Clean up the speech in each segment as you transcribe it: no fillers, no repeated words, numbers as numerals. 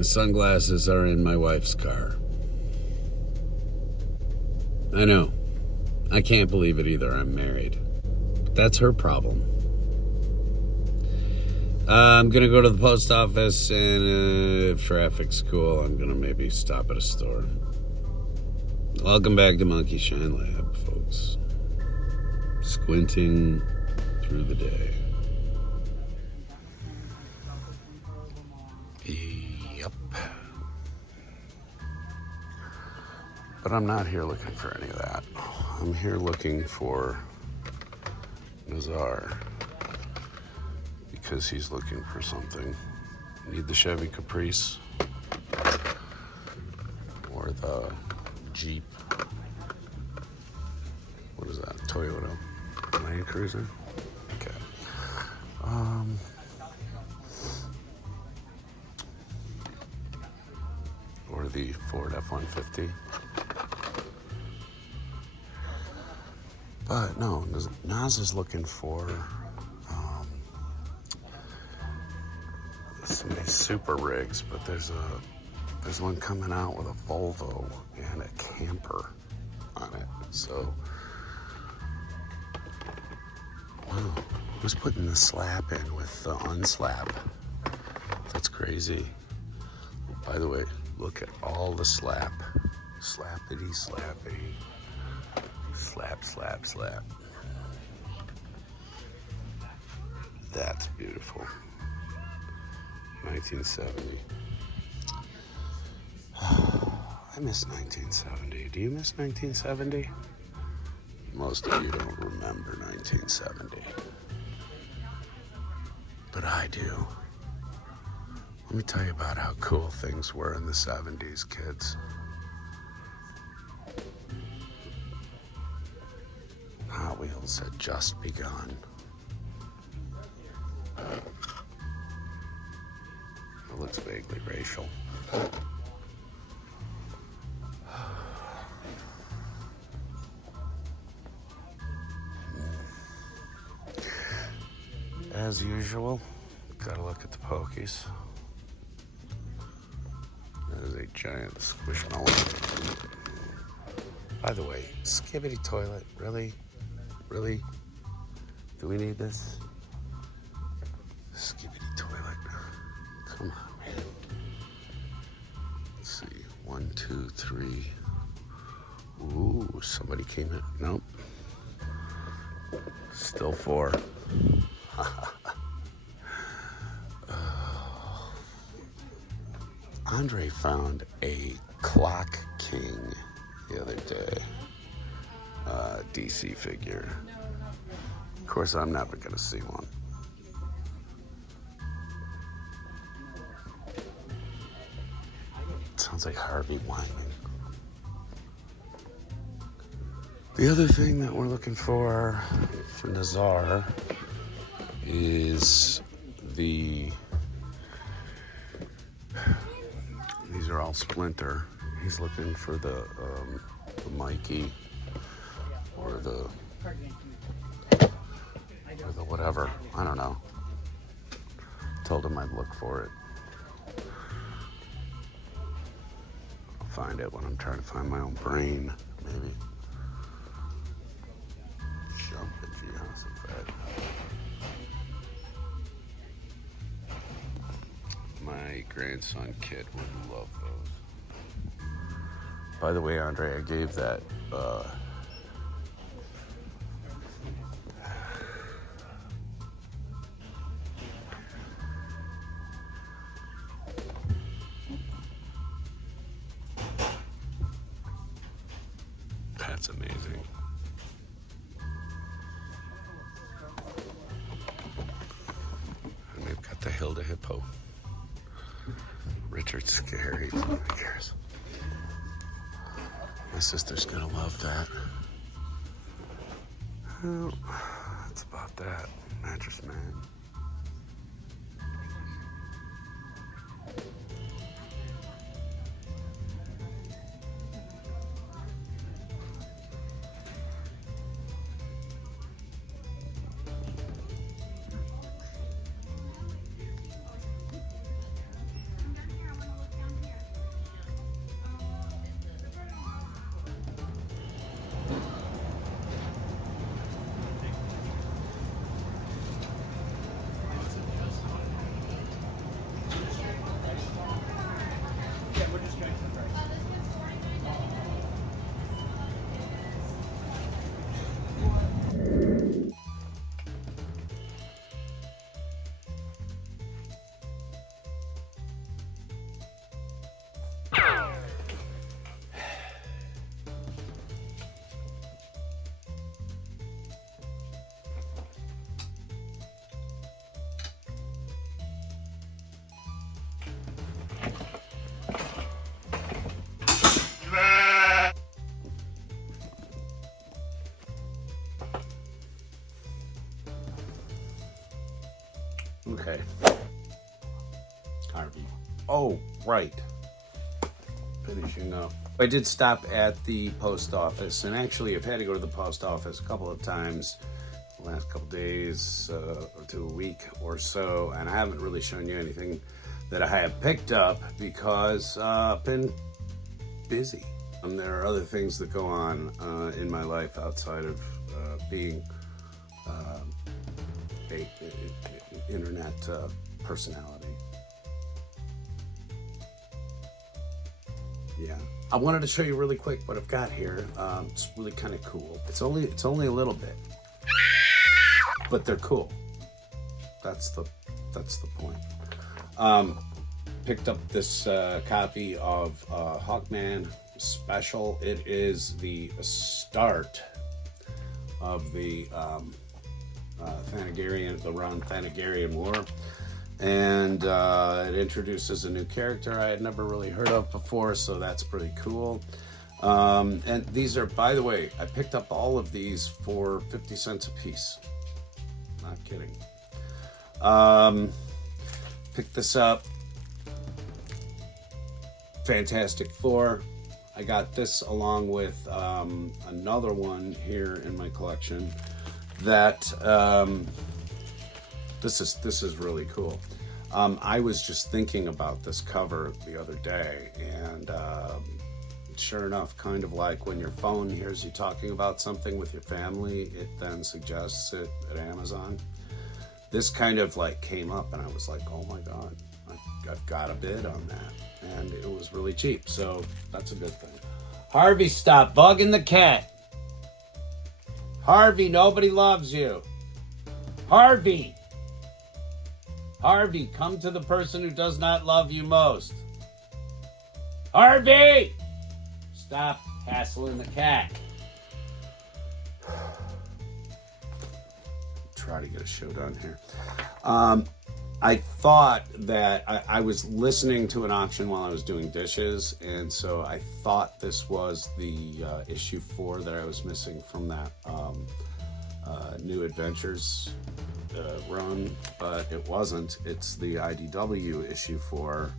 My sunglasses are in my wife's car. I know. I can't believe it either. I'm married. But that's her problem. I'm going to go to the post office, and if traffic's cool, I'm going to maybe stop at a store. Welcome back to Monkey Shine Lab, folks. Squinting through the day. Yep. But I'm not here looking for any of that. I'm here looking for Nazar because he's looking for something. Need the Chevy Caprice or the Jeep. What is that? Toyota Land Cruiser? Okay. Or the Ford F-150. But no, Nas is looking for some of these super rigs, but there's one coming out with a Volvo and a camper on it. So, wow, who's putting the slap in with the unslap? That's crazy. By the way, look at all the slap. Slappity, slappity. Slap, slap, slap. That's beautiful. 1970. I miss 1970. Do you miss 1970? Most of you don't remember 1970. But I do. Let me tell you about how cool things were in the 70s, kids. Hot Wheels had just begun. It looks vaguely racial. As usual, gotta look at the Pokies. That is a giant squishmallow. By the way, Skibidi Toilet, really? Really? Do we need this? Skibidi Toilet. Come on, man. Let's see. 1, 2, 3. Ooh, somebody came in. Nope. Still 4. Andre found a Clock King the other day. DC figure. Of course, I'm never going to see one. Sounds like Harvey whining. The other thing that we're looking for Nazar is these are all Splinter. He's looking for the Mikey or the whatever. I don't know. Told him I'd look for it. I'll find it when I'm trying to find my own brain, maybe. Jump at G-House Effect. My grandson kid would love those. By the way, Andre, I gave that that's amazing. And they've got the Hilda Hippo. Richard Scary. Who cares? My sister's gonna love that. Well, that's about that. Mattress Man. Okay. Harvey. Oh, right. Finishing up. I did stop at the post office, and actually I've had to go to the post office a couple of times the last couple of days or to a week or so, and I haven't really shown you anything that I have picked up because I've been busy. There are other things that go on in my life outside of being a internet personality. Yeah, I wanted to show you really quick what I've got here. It's really kind of cool. It's only a little bit, but they're cool. That's the point. Picked up this copy of Hawkman Special. It is the start of the Ron Thanagarian War, and it introduces a new character I had never really heard of before, so that's pretty cool. And these are, by the way, I picked up all of these for 50 cents a piece. Not kidding. Picked this up. Fantastic Four. I got this along with another one here in my collection that this is really cool. I was just thinking about this cover the other day, and sure enough, kind of like when your phone hears you talking about something with your family, it then suggests it at Amazon. This kind of like came up, and I was like, oh my God, I've got a bid on that. And it was really cheap, so that's a good thing. Harvey, stop bugging the cat. Harvey, nobody loves you. Harvey, come to the person who does not love you most. Harvey, stop hassling the cat. Try to get a show done here. I thought that I was listening to an auction while I was doing dishes, and so I thought this was the issue 4 that I was missing from that New Adventures run, but it wasn't. It's the IDW issue 4,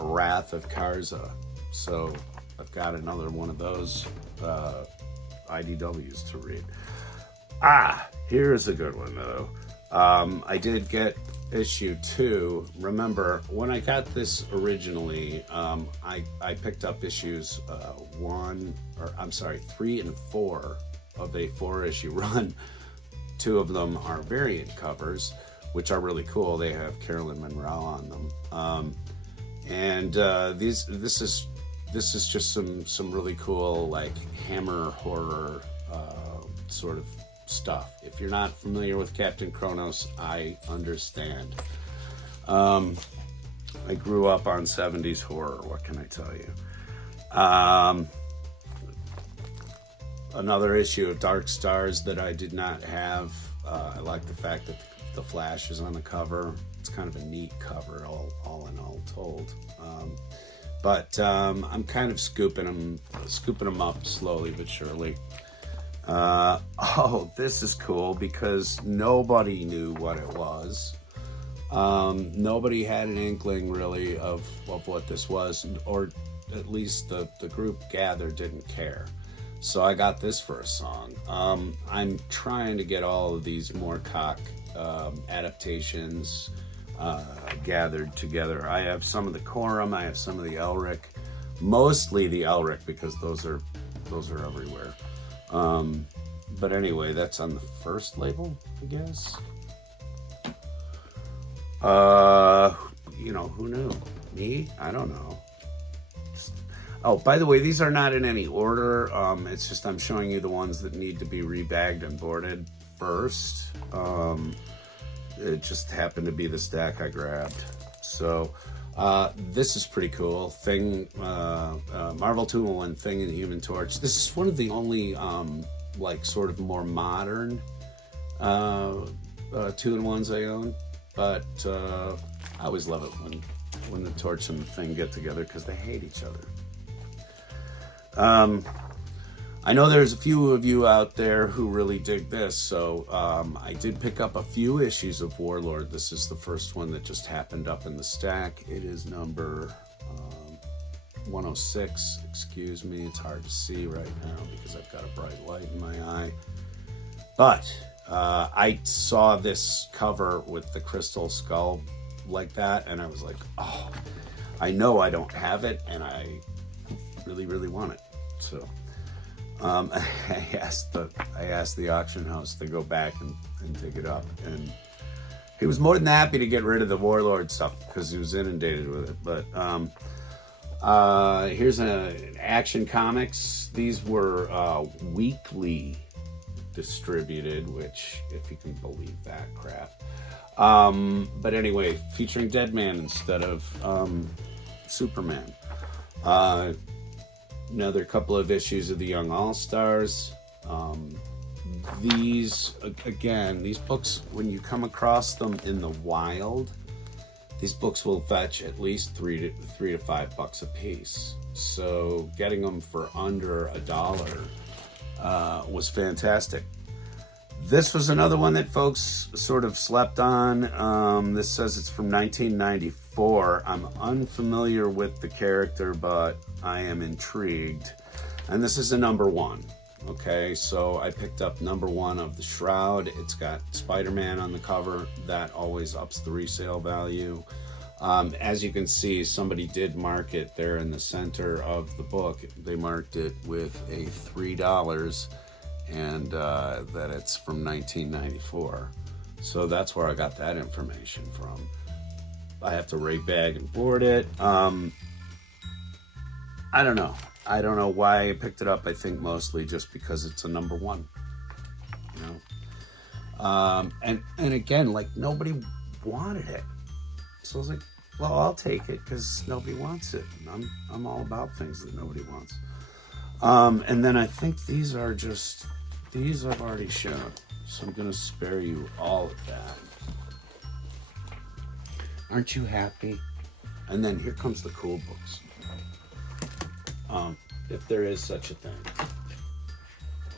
Wrath of Karza. So I've got another one of those IDWs to read. Here's a good one though. I did get issue 2. Remember, when I got this originally, I picked up issues 3 and 4 of a 4-issue run. 2 of them are variant covers, which are really cool. They have Carolyn Monroe on them, and this is just some really cool like Hammer horror sort of stuff. If you're not familiar with Captain Kronos, I understand. I grew up on 70s horror, what can I tell you? Another issue of Dark Stars that I did not have. I like the fact that the Flash is on the cover. It's kind of a neat cover, all in all told. But I'm kind of scooping them up slowly but surely. This is cool because nobody knew what it was. Nobody had an inkling really of what this was, or at least the group gathered didn't care. So I got this for a song. I'm trying to get all of these Moorcock adaptations gathered together. I have some of the Corum, I have some of the Elric, mostly the Elric because those are everywhere. But anyway, that's on the first label, I guess. Who knew? Me? I don't know. Oh, by the way, these are not in any order. It's just I'm showing you the ones that need to be rebagged and boarded first. It just happened to be the stack I grabbed. So this is pretty cool. Thing, Marvel 201, Thing, and Human Torch. This is one of the only sort of more modern 2-in-1s I own. But I always love it when the Torch and the Thing get together because they hate each other. I know there's a few of you out there who really dig this, so I did pick up a few issues of Warlord. This is the first one that just happened up in the stack. It is number 106. Excuse me, it's hard to see right now because I've got a bright light in my eye. But I saw this cover with the crystal skull like that, and I was like, oh, I know I don't have it, and I really, really want it. So I asked the auction house to go back and dig it up, and he was more than happy to get rid of the Warlord stuff because he was inundated with it. But here's an Action Comics. These were weekly distributed, which, if you can believe that crap. But anyway, featuring Deadman instead of Superman. Another couple of issues of the Young All-Stars. These books, when you come across them in the wild, these books will fetch at least $3 to $5 a piece. So getting them for under $1 was fantastic. This was another one that folks sort of slept on. This says it's from 1994. I'm unfamiliar with the character, but I am intrigued. And this is a number 1. Okay, so I picked up number 1 of The Shroud. It's got Spider-Man on the cover. That always ups the resale value. As you can see, somebody did mark it there in the center of the book. They marked it with a $3 and that it's from 1994. So that's where I got that information from. I have to rate bag and board it. I don't know. I don't know why I picked it up. I think mostly just because it's a number 1. You know? And again, like, nobody wanted it. So I was like, well, I'll take it because nobody wants it. And I'm all about things that nobody wants. And then I think these I've already shown. So I'm going to spare you all of that. Aren't you happy? And then here comes the cool books. If there is such a thing.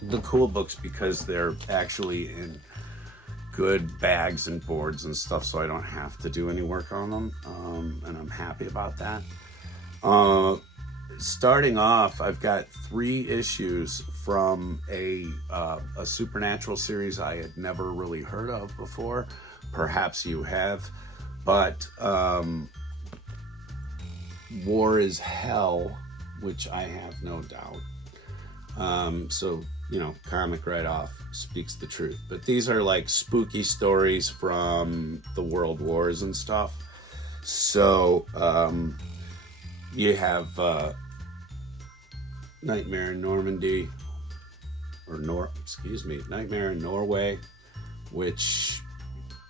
The cool books, because they're actually in good bags and boards and stuff, so I don't have to do any work on them. And I'm happy about that. Starting off, I've got 3 issues from a Supernatural series I had never really heard of before. Perhaps you have. But War is Hell, which I have no doubt. So, you know, comic right off speaks the truth. But these are like spooky stories from the World Wars and stuff. So you have Nightmare in Normandy, Nightmare in Norway, which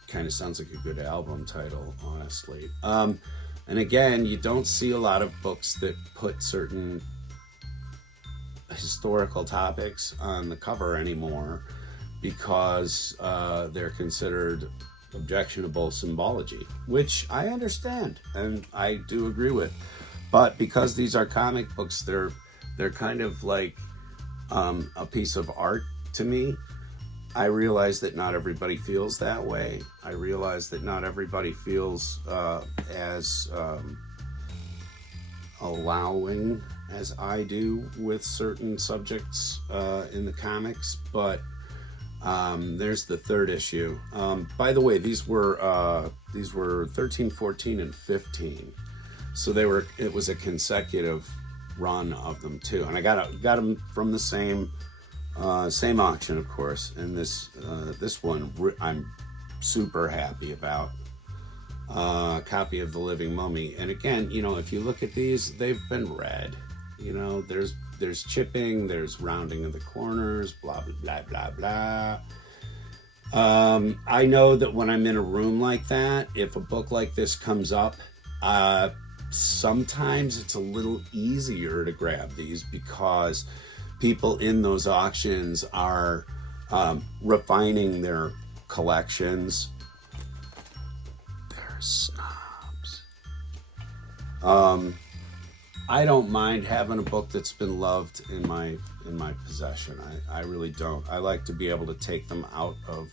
kind of sounds like a good album title, honestly. And again, you don't see a lot of books that put certain historical topics on the cover anymore because they're considered objectionable symbology, which I understand and I do agree with. But because these are comic books, they're kind of like a piece of art to me. I realize that not everybody feels that way. I realize that not everybody feels as allowing as I do with certain subjects in the comics, but there's the 3rd issue. By the way, these were 13, 14, and 15, so it was a consecutive run of them too, and I got them from the same auction, of course. And this one I'm super happy about. Copy of The Living Mummy. And again, you know, if you look at these, they've been read. You know, there's chipping, there's rounding of the corners, blah blah blah blah blah. I know that when I'm in a room like that, if a book like this comes up, sometimes it's a little easier to grab these because people in those auctions are refining their collections. They're snobs. I don't mind having a book that's been loved in my possession. I really don't. I like to be able to take them out of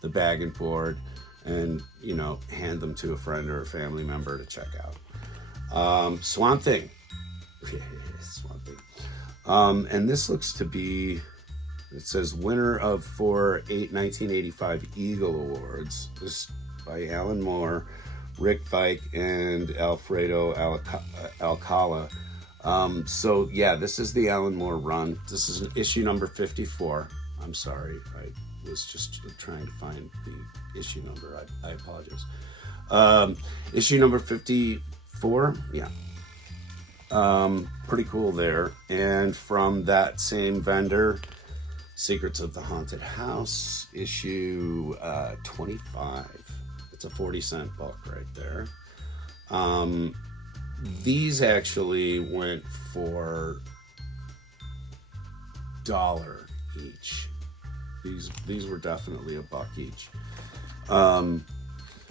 the bag and board and, you know, hand them to a friend or a family member to check out. Swamp Thing. Swamp Thing. And this looks to be, it says winner of 1985 Eagle Awards. This by Alan Moore, Rick Fike, and Alfredo Alcala. So yeah, this is the Alan Moore run. This is issue number 54. I'm sorry, I was just trying to find the issue number. I apologize. Issue number 54, yeah. Pretty cool there. And from that same vendor, Secrets of the Haunted House, issue 25. It's a 40-cent book right there. These actually went for $1 each. These were definitely $1 each.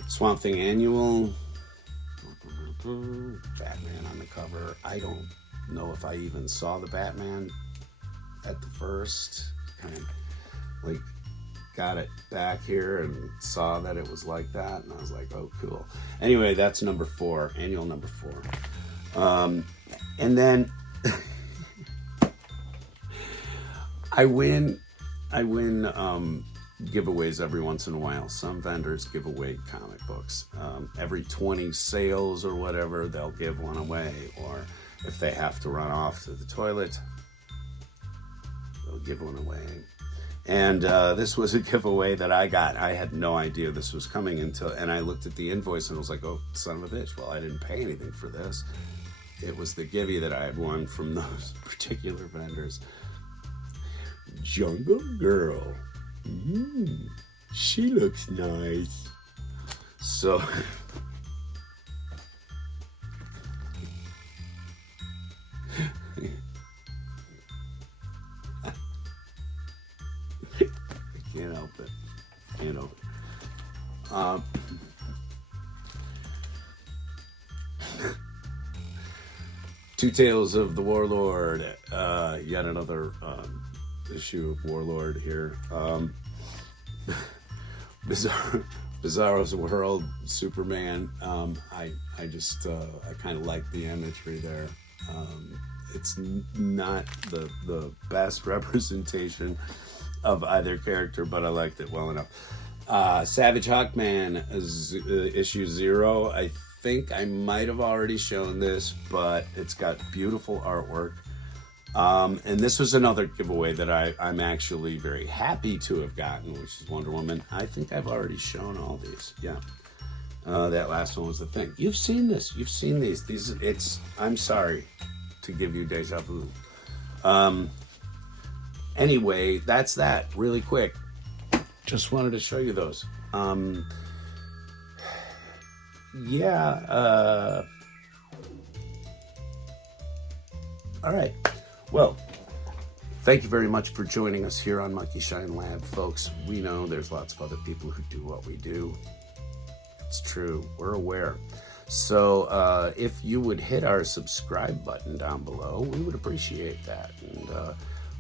Swamp Thing Annual, Batman on the cover. I don't know if I even saw the Batman at the first. Kind of like got it back here and saw that it was like that, and I was like, oh, cool. Anyway, that's number 4, annual number 4. And then I win giveaways every once in a while. Some vendors give away comic books. Every 20 sales or whatever, they'll give one away, or if they have to run off to the toilet, they'll give one away. And this was a giveaway that I got. I had no idea this was coming and I looked at the invoice and was like, oh, son of a bitch. Well, I didn't pay anything for this. It was the givey that I had won from those particular vendors. Jungle Girl. She looks nice. So... Can't help it. Can't help it. Two Tales of the Warlord. Yet another issue of Warlord here. Bizarro's World, Superman. I kind of like the imagery there. It's not the best representation of either character, but I liked it well enough. Savage Hawkman is issue 0. I think I might have already shown this, but it's got beautiful artwork. And this was another giveaway that I'm actually very happy to have gotten, which is Wonder Woman. I think I've already shown all these. Yeah. That last one was the thing. You've seen this. You've seen these. I'm sorry to give you deja vu. Anyway, that's that. Really quick. Just wanted to show you those. Yeah. All right. Well, thank you very much for joining us here on Monkey Shine Lab, folks. We know there's lots of other people who do what we do. It's true. We're aware. So if you would hit our subscribe button down below, we would appreciate that. And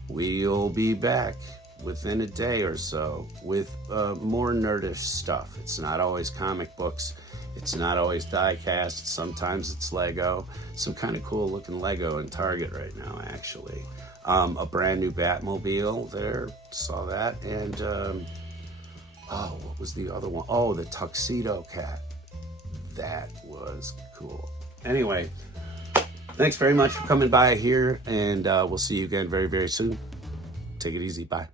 we'll be back within a day or so with more nerdish stuff. It's not always comic books. It's not always die-cast. Sometimes it's Lego. Some kind of cool looking Lego in Target right now, actually. A brand new Batmobile there. Saw that. And, what was the other one? Oh, the Tuxedo Cat. That was cool. Anyway, thanks very much for coming by here, and we'll see you again very, very soon. Take it easy. Bye.